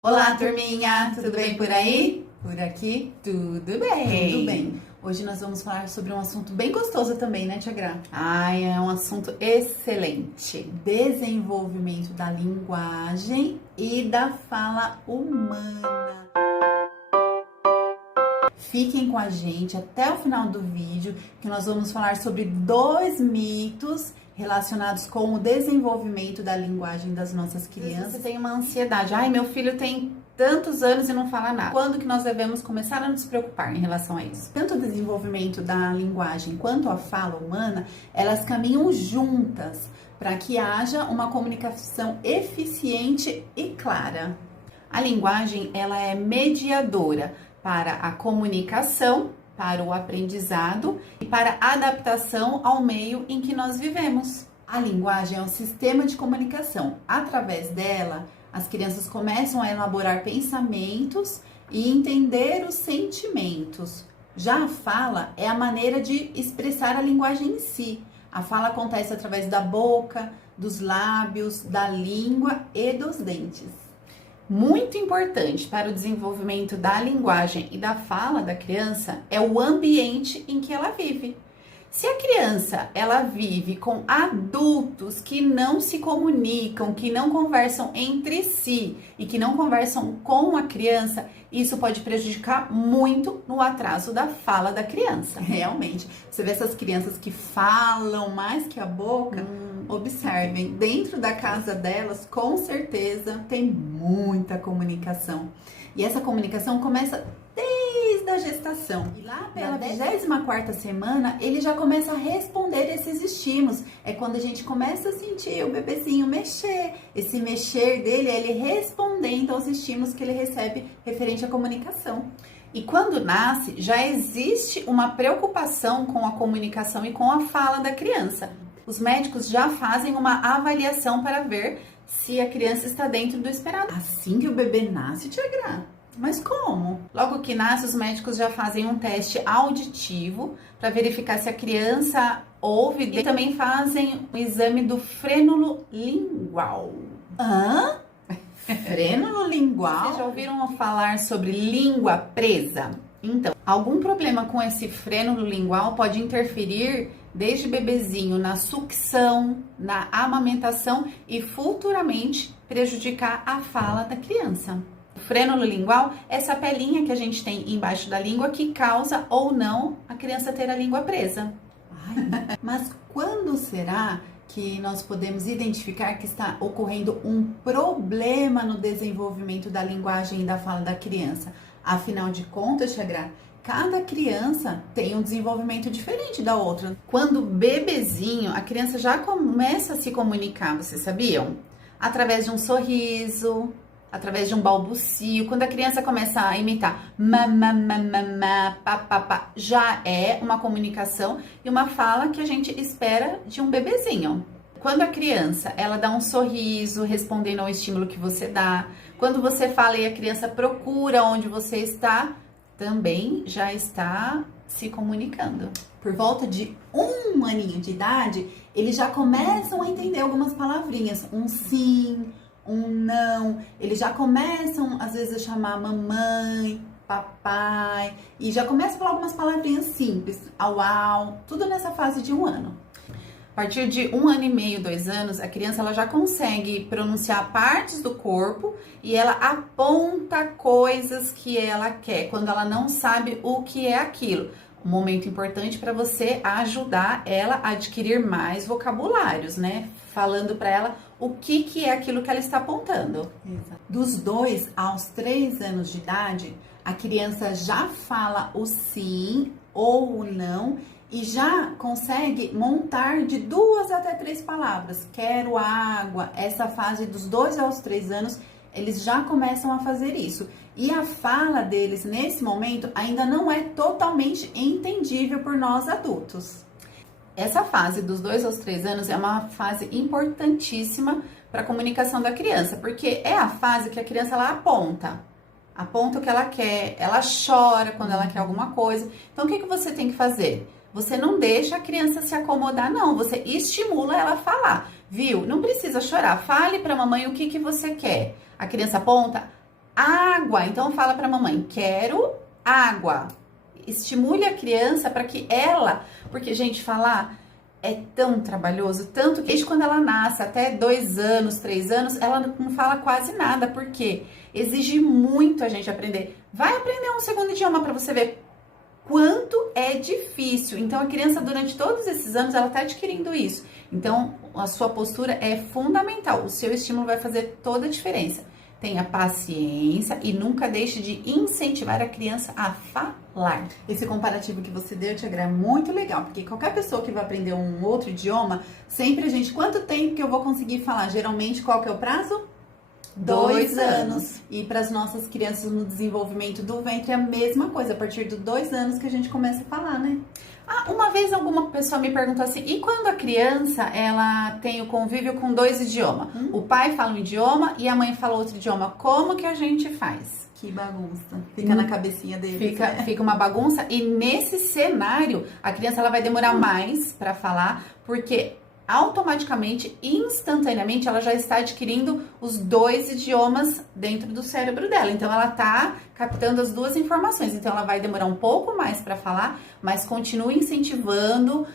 Olá, turminha! Tudo bem por aí? Por aqui, tudo bem. Tudo bem. Hoje nós vamos falar sobre um assunto bem gostoso também, né, Tia Gra? Ai, é um assunto excelente. Desenvolvimento da linguagem e da fala humana. Fiquem com a gente até o final do vídeo, que nós vamos falar sobre 2 mitos relacionados com o desenvolvimento da linguagem das nossas crianças. Você tem uma ansiedade. Ai, meu filho tem tantos anos e não fala nada. Quando que nós devemos começar a nos preocupar em relação a isso? Tanto o desenvolvimento da linguagem quanto a fala humana, elas caminham juntas para que haja uma comunicação eficiente e clara. A linguagem, ela é mediadora para a comunicação, para o aprendizado e para a adaptação ao meio em que nós vivemos. A linguagem é um sistema de comunicação. Através dela, as crianças começam a elaborar pensamentos e entender os sentimentos. Já a fala é a maneira de expressar a linguagem em si. A fala acontece através da boca, dos lábios, da língua e dos dentes. Muito importante para o desenvolvimento da linguagem e da fala da criança é o ambiente em que ela vive. Se a criança ela vive com adultos que não se comunicam, que não conversam entre si e que não conversam com a criança, isso pode prejudicar muito no atraso da fala da criança. Realmente, você vê essas crianças que falam mais que a boca, observem, dentro da casa delas, com certeza, tem muita comunicação. E essa comunicação começa desde a gestação. E lá pela 24ª semana, ele já começa a responder esses estímulos. É quando a gente começa a sentir o bebezinho mexer. Esse mexer dele é ele respondendo aos estímulos que ele recebe referente à comunicação. E quando nasce, já existe uma preocupação com a comunicação e com a fala da criança. Os médicos já fazem uma avaliação para ver se a criança está dentro do esperado. Assim que o bebê nasce, Tia Gra? Mas como? Logo que nasce, os médicos já fazem um teste auditivo para verificar se a criança ouve e também fazem o exame do frênulo lingual. Hã? Frênulo lingual? Vocês já ouviram falar sobre língua presa? Então, algum problema com esse frênulo lingual pode interferir desde bebezinho na sucção, na amamentação e futuramente prejudicar a fala da criança. O frênulo lingual é essa pelinha que a gente tem embaixo da língua que causa ou não a criança ter a língua presa. Ai, mas quando será que nós podemos identificar que está ocorrendo um problema no desenvolvimento da linguagem e da fala da criança? Afinal de contas, Tia Gra, cada criança tem um desenvolvimento diferente da outra. Quando bebezinho, a criança já começa a se comunicar, vocês sabiam? Através de um sorriso, através de um balbucio. Quando a criança começa a imitar papapá, já é uma comunicação e uma fala que a gente espera de um bebezinho. Quando a criança, ela dá um sorriso respondendo ao estímulo que você dá, quando você fala e a criança procura onde você está, também já está se comunicando. Por volta de 1 aninho de idade, eles já começam a entender algumas palavrinhas, um sim, um não. Eles já começam, às vezes, a chamar mamãe, papai, e já começam a falar algumas palavrinhas simples, au, au, tudo nessa fase de 1 ano. A partir de 1 ano e meio, 2 anos, a criança ela já consegue pronunciar partes do corpo e ela aponta coisas que ela quer, quando ela não sabe o que é aquilo. Um momento importante para você ajudar ela a adquirir mais vocabulários, né? Falando para ela o que é aquilo que ela está apontando. Exato. Dos 2 aos 3 anos de idade, a criança já fala o sim ou o não e já consegue montar de 2 até 3 palavras. Quero água. Essa fase dos 2 aos 3 anos, eles já começam a fazer isso. E a fala deles, nesse momento, ainda não é totalmente entendível por nós adultos. Essa fase dos 2 aos 3 anos é uma fase importantíssima para a comunicação da criança, porque é a fase que a criança ela aponta o que ela quer, ela chora quando ela quer alguma coisa. Então, o que você tem que fazer? Você não deixa a criança se acomodar, não. Você estimula ela a falar, viu? Não precisa chorar. Fale para a mamãe o que você quer. A criança aponta água. Então fala para a mamãe, quero água. Estimule a criança para que ela, porque gente, falar é tão trabalhoso, tanto que desde quando ela nasce, até 2 anos, 3 anos, ela não fala quase nada, porque exige muito a gente aprender. Vai aprender um segundo idioma para você ver quanto é difícil. Então a criança durante todos esses anos ela está adquirindo isso. Então a sua postura é fundamental. O seu estímulo vai fazer toda a diferença. Tenha paciência e nunca deixe de incentivar a criança a falar. Esse comparativo que você deu, Tia Gra, é muito legal, porque qualquer pessoa que vai aprender um outro idioma, sempre a gente, quanto tempo que eu vou conseguir falar? Geralmente, qual que é o prazo? 2 anos. E para as nossas crianças no desenvolvimento do ventre é a mesma coisa, a partir dos 2 anos que a gente começa a falar, né? Uma vez alguma pessoa me perguntou assim, e quando a criança ela tem o convívio com 2 idiomas? O pai fala um idioma e a mãe fala outro idioma, como que a gente faz? Que bagunça. Fica na cabecinha deles. Fica uma bagunça e nesse cenário a criança ela vai demorar mais para falar, porque automaticamente, instantaneamente, ela já está adquirindo os 2 idiomas dentro do cérebro dela. Então, ela está captando as 2 informações. Então, ela vai demorar um pouco mais para falar, mas continue incentivando,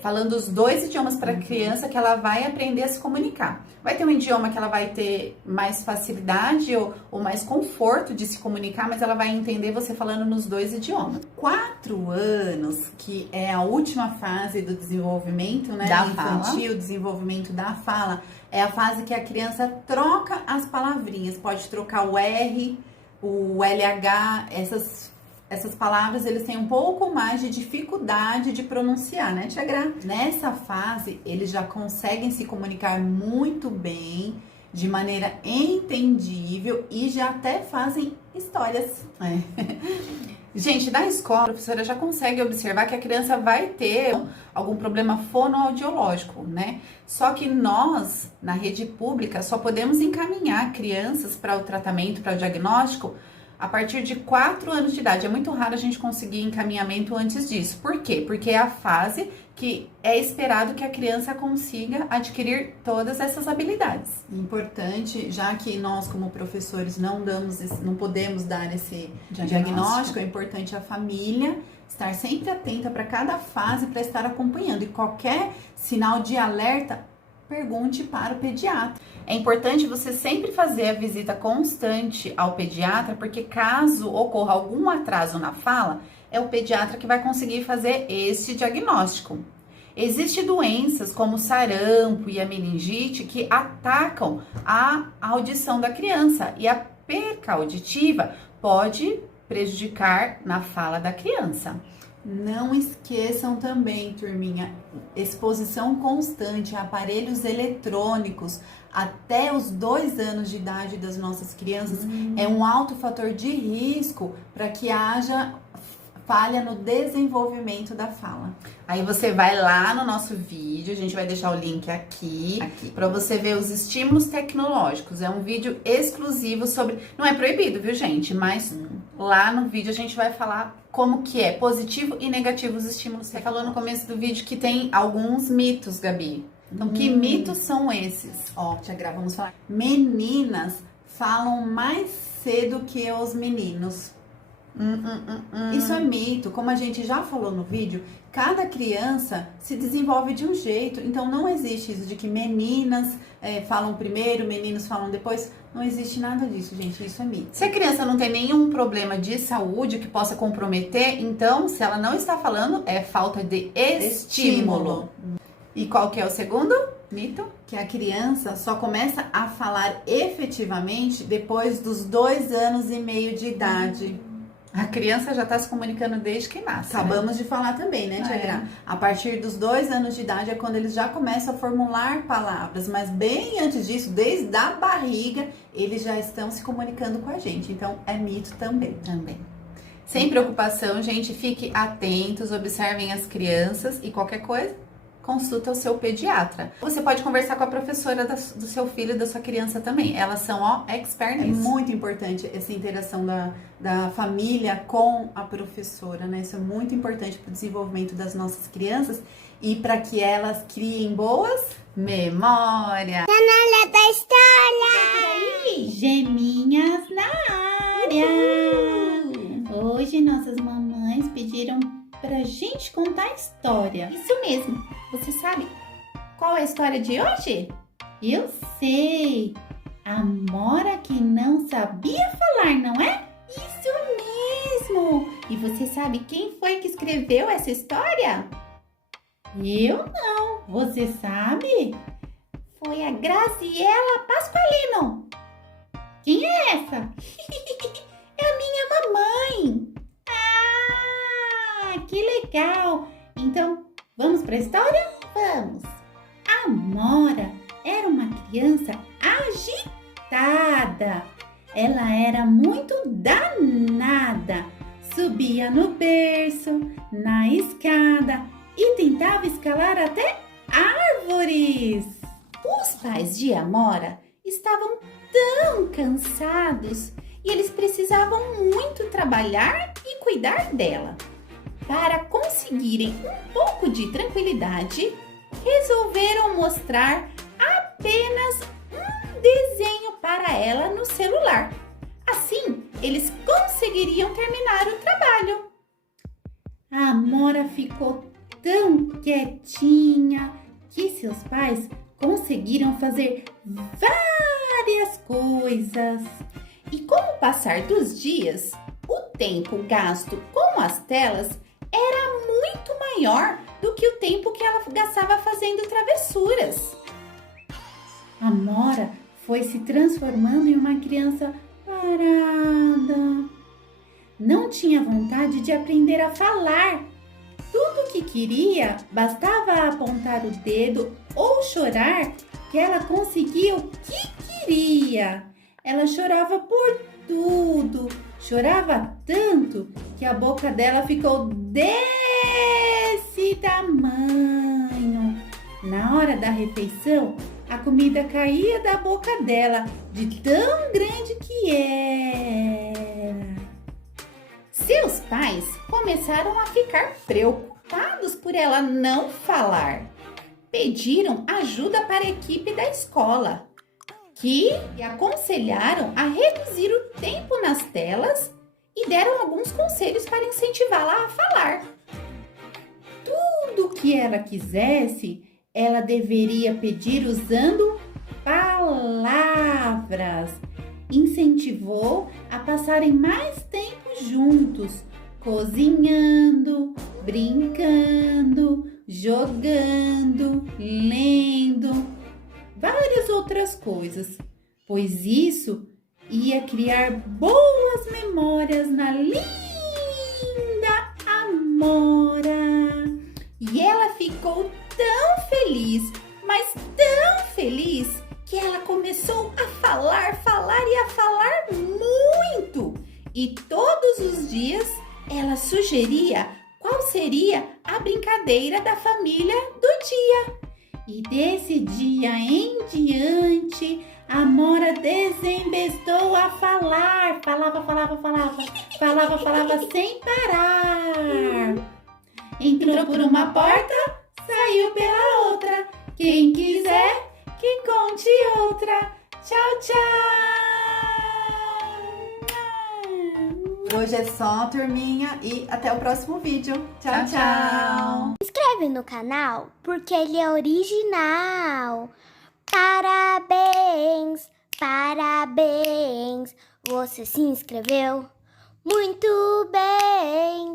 falando os 2 idiomas para a criança que ela vai aprender a se comunicar. Vai ter um idioma que ela vai ter mais facilidade ou mais conforto de se comunicar, mas ela vai entender você falando nos 2 idiomas. 4 anos, que é a última fase do desenvolvimento, né? Da infantil, o desenvolvimento da fala, é a fase que a criança troca as palavrinhas. Pode trocar o R, o LH, essas palavras eles têm um pouco mais de dificuldade de pronunciar, né, Tia Gra? Nessa fase, eles já conseguem se comunicar muito bem, de maneira entendível e já até fazem histórias. Gente, na escola, a professora já consegue observar que a criança vai ter algum problema fonoaudiológico, né? Só que nós, na rede pública, só podemos encaminhar crianças para o tratamento, para o diagnóstico, a partir de 4 anos de idade. É muito raro a gente conseguir encaminhamento antes disso. Por quê? Porque é a fase que é esperado que a criança consiga adquirir todas essas habilidades. Importante, já que nós como professores não podemos dar esse diagnóstico, é importante a família estar sempre atenta para cada fase para estar acompanhando. E qualquer sinal de alerta, pergunte para o pediatra. É importante você sempre fazer a visita constante ao pediatra, porque caso ocorra algum atraso na fala, é o pediatra que vai conseguir fazer esse diagnóstico. Existem doenças como o sarampo e a meningite que atacam a audição da criança e a perca auditiva pode prejudicar na fala da criança. Não esqueçam também, turminha, exposição constante a aparelhos eletrônicos até os 2 anos de idade das nossas crianças é um alto fator de risco para que haja falha no desenvolvimento da fala. Aí você vai lá no nosso vídeo, a gente vai deixar o link aqui. Para você ver os estímulos tecnológicos. É um vídeo exclusivo sobre... Não é proibido, viu, gente? Mas lá no vídeo a gente vai falar como que é positivo e negativo os estímulos. Você falou no começo do vídeo que tem alguns mitos, Gabi. Então, que mitos são esses? Tia Gra, vamos falar. Meninas falam mais cedo que os meninos. Isso é mito. Como a gente já falou no vídeo, cada criança se desenvolve de um jeito. Então, não existe isso de que meninas falam primeiro, meninos falam depois. Não existe nada disso, gente. Isso é mito. Se a criança não tem nenhum problema de saúde que possa comprometer, então, se ela não está falando, é falta de estímulo. E qual que é o segundo mito? Que a criança só começa a falar efetivamente depois dos 2 anos e meio de idade. A criança já está se comunicando desde que nasce. Acabamos de falar também, né, Tia Gra? A partir dos 2 anos de idade é quando eles já começam a formular palavras. Mas bem antes disso, desde a barriga, eles já estão se comunicando com a gente. Então, é mito também. Sem preocupação, gente. Fique atentos, observem as crianças e qualquer coisa, consulta o seu pediatra. Você pode conversar com a professora do seu filho e da sua criança também. Elas são, expert nisso. É muito importante essa interação da família com a professora, né? Isso é muito importante para o desenvolvimento das nossas crianças e para que elas criem boas memórias. Canal da História! Geminhas na área! Hoje nossas mamães pediram pra gente contar a história. Isso mesmo. Você sabe qual é a história de hoje? Eu sei. A Amora que não sabia falar, não é? Isso mesmo. E você sabe quem foi que escreveu essa história? Eu não. Você sabe? Foi a Graziela Pasqualino. Quem é essa? É a minha mamãe. Ah, que legal. Então, vamos para a história? Vamos. A Amora era uma criança agitada. Ela era muito danada. Subia no berço, na escada e tentava escalar até árvores. Os pais de Amora estavam tão cansados e eles precisavam muito trabalhar e cuidar dela. Para conseguirem um pouco de tranquilidade, resolveram mostrar apenas um desenho para ela no celular. Assim, eles conseguiriam terminar o trabalho. A Amora ficou tão quietinha que seus pais conseguiram fazer várias coisas. E com o passar dos dias, o tempo gasto com as telas era muito maior do que o tempo que ela gastava fazendo travessuras. A Amora foi se transformando em uma criança parada. Não tinha vontade de aprender a falar. Tudo o que queria, bastava apontar o dedo ou chorar que ela conseguia o que queria. Ela chorava por tudo, chorava tanto que a boca dela ficou desse tamanho. Na hora da refeição, a comida caía da boca dela, de tão grande que era. Seus pais começaram a ficar preocupados por ela não falar. Pediram ajuda para a equipe da escola, que lhe aconselharam a reduzir o tempo nas telas e deram alguns conselhos para incentivá-la a falar. Tudo o que ela quisesse, ela deveria pedir usando palavras. Incentivou a passarem mais tempo juntos, cozinhando, brincando, jogando, lendo, várias outras coisas, pois isso ia criar boas memórias na linda Amora. E ela ficou tão feliz, mas tão feliz, que ela começou a falar e a falar muito. E todos os dias ela sugeria qual seria a brincadeira da família do dia. E desse dia em diante, a Amora desembestou a falar. Falava sem parar. Entrou por uma porta, saiu pela outra. Quem quiser, que conte outra. Tchau, tchau! Hoje é só, turminha, e até o próximo vídeo. Tchau, tchau! Se inscreve no canal porque ele é original. Parabéns, parabéns, você se inscreveu? Muito bem!